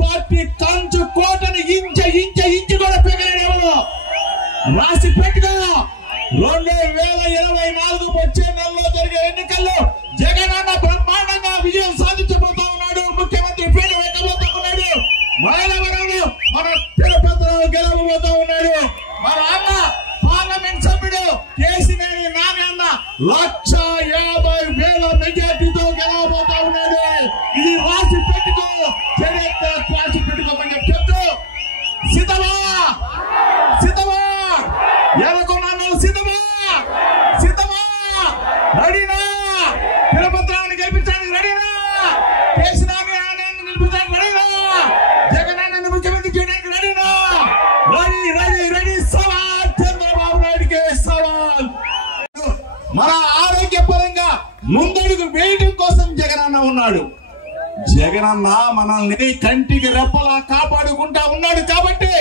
Party కంచు కోటను inch కూడా పెగలేడు. రాసి పెట్టుకో. 2024 వచ్చే నెలలో జరిగే ఎన్నికల్లో జగనన్న బ్రహ్మాండంగా విజయం సాధించబోతా ఉన్నాడు. ముఖ్యమంత్రి పేరు వెక్కబోతా ఉన్నాడు. మైలవరంలో మన తిరుపతిలో గెలవబోతా ఉన్నాడు. మన అన్న పార్లమెంట్ సభ్యుడు కేసినేని నాగన్న 150,000 మెజార్టీతో గెలవబోతా ఉన్నాడు. ఇది రాసి పెట్టుకో. చరిత్ర రాసి పెట్టుకోమని చెప్తూ సిద్ధమా సిద్ధమా ఎలకొన్నాను సిద్ధమా సిద్ధమా రెడీనా? తిరుపతిని గెలిపించడానికి రెడీనా? కేసీఆర్ నిలిపించడానికి రెడీనా? జగనన్న ముఖ్యమంత్రి చేయడానికి రెడీనా? రెడీ. సవాల్ చంద్రబాబు నాయుడికి సవాల్. మన ఆరోగ్యపరంగా ముందడుగు వేయడం కోసం జగనన్న ఉన్నాడు. జగనన్న మనల్ని కంటికి రెప్పలా కాపాడుకుంటా ఉన్నాడు. కాబట్టి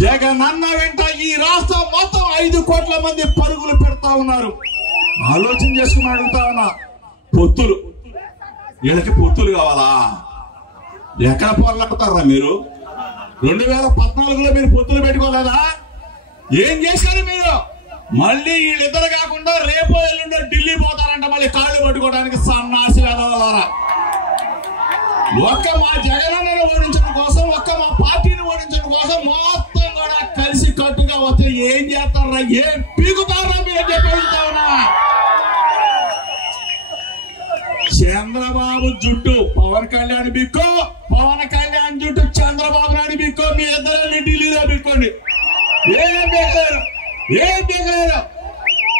జగనన్న వెంట ఈ రాష్ట్రం మొత్తం 5 కోట్ల మంది పరుగులు పెడతా ఉన్నారు. ఆలోచన చేసుకుని అడుగుతా ఉన్నా, పొత్తులు వీళ్ళకి పొత్తులు కావాలా? ఎక్కడ పోరాడతారా మీరు? 2014లో మీరు పొత్తులు పెట్టుకోలేదా? ఏం చేశారు మీరు? మళ్ళీ వీళ్ళిద్దరు కాకుండా రేపో ఎల్లుండో ఢిల్లీ పోతారంట మళ్ళీ కాళ్ళు పట్టుకోవడానికి. సన్నాసి వేదవారా. ఒక్క మా జగనన్నను ఓడించడం కోసం, ఒక్క మా పార్టీని ఓడించడం కోసం మొత్తం కూడా కలిసి కట్టుగా వస్తే ఏం చేస్తారా? ఏం పీకుతారా మీరు చెప్పేస్తా ఉన్నా. చంద్రబాబు జుట్టు పవన్ కళ్యాణ్ బిక్కో, పవన్ కళ్యాణ్ జుట్టు చంద్రబాబు నాయుడు బిక్కో. మీ ఇద్దరు ఢిల్లీలో బిక్కోండి. ఏం బీకారు?